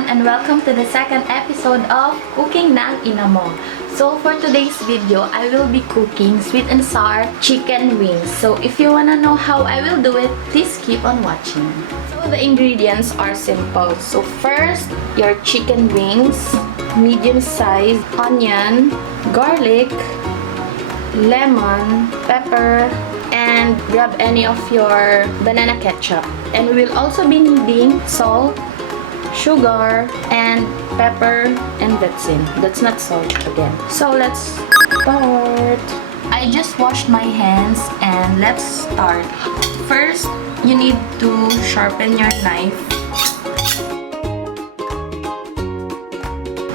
everyone, and welcome to the second episode of Cooking ng Ina Mo. So for today's video, I will be cooking sweet and sour chicken wings. So if you wanna know how I will do it, please keep on watching. So the ingredients are simple. So first, your chicken wings, medium size, onion, garlic, lemon, pepper, and grab any of your banana ketchup. And we will also be needing salt, sugar, and pepper and vetsin. That's not salt again. So let's start. I just washed my hands and let's start. First, you need to sharpen your knife.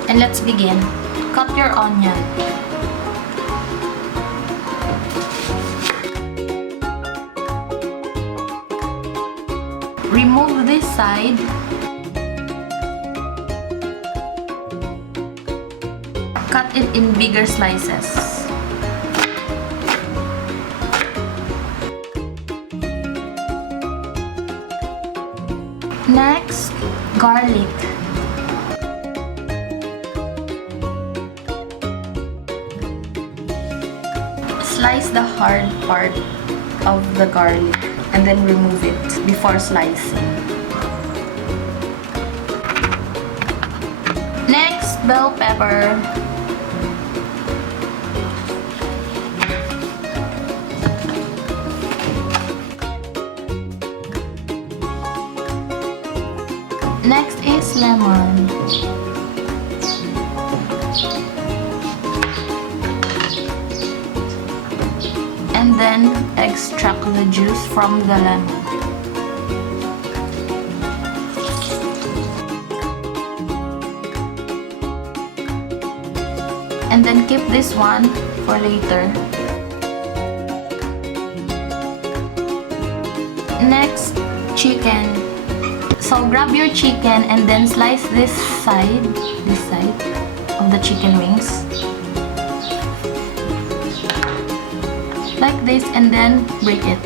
And let's begin. Cut your onion. Remove this side. Cut it in bigger slices. Next, garlic. Slice the hard part of the garlic and then remove it before slicing. Next, bell pepper. Next is lemon. And then extract the juice from the lemon. And then keep this one for later. Next, chicken. So grab your chicken and then slice this side of the chicken wings. Like this, and then break it.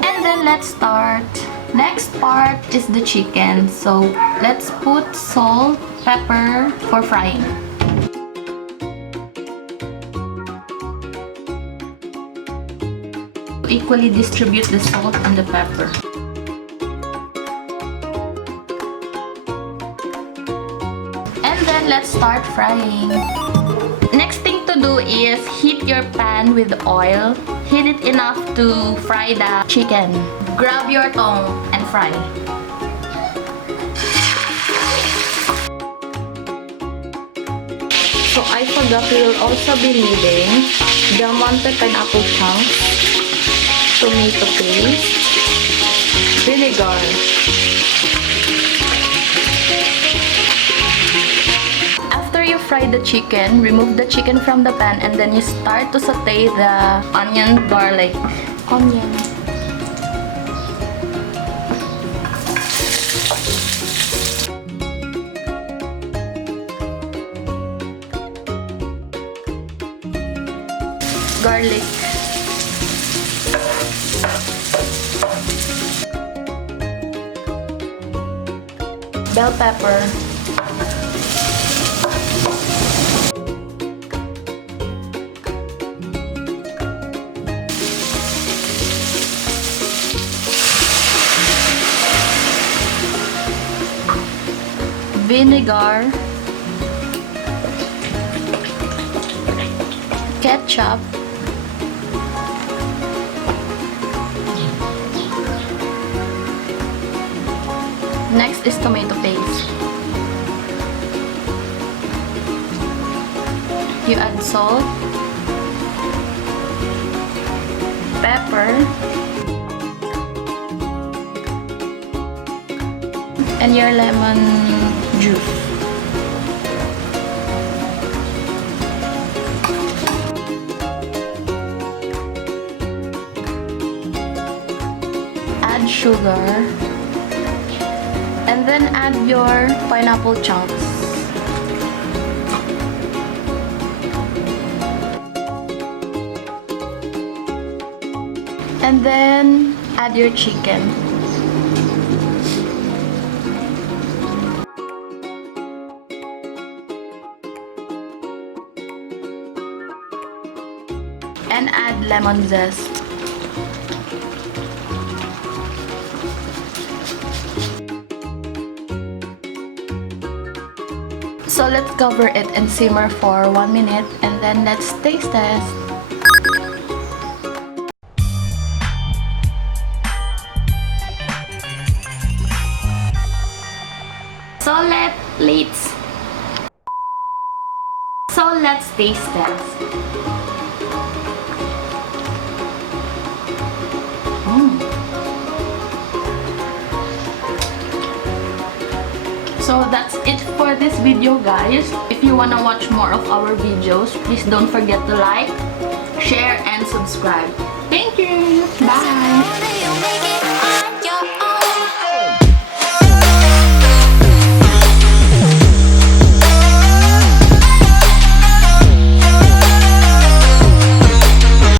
And then let's start. Next part is the chicken. So let's put salt, pepper for frying. Equally distribute the salt and the pepper. And then let's start frying. Next thing to do is heat your pan with oil. Heat it enough to fry the chicken. Grab your tongue and fry. So I forgot, we will also be needing Del Monte pineapple chunks, tomato paste, vinegar, after you fry the chicken, remove the chicken from the pan and then you start to saute the onion, garlic, garlic, bell pepper, vinegar, ketchup, next is tomato paste. You add salt, pepper, and your lemon juice. Add sugar. And then add your pineapple chunks. And then add your chicken. And add lemon zest. So let's cover it and simmer for 1 minute, and then let's taste test. So let's taste test. So that's it for this video, guys. If you wanna watch more of our videos, please don't forget to like, share, and subscribe. Thank you. Bye.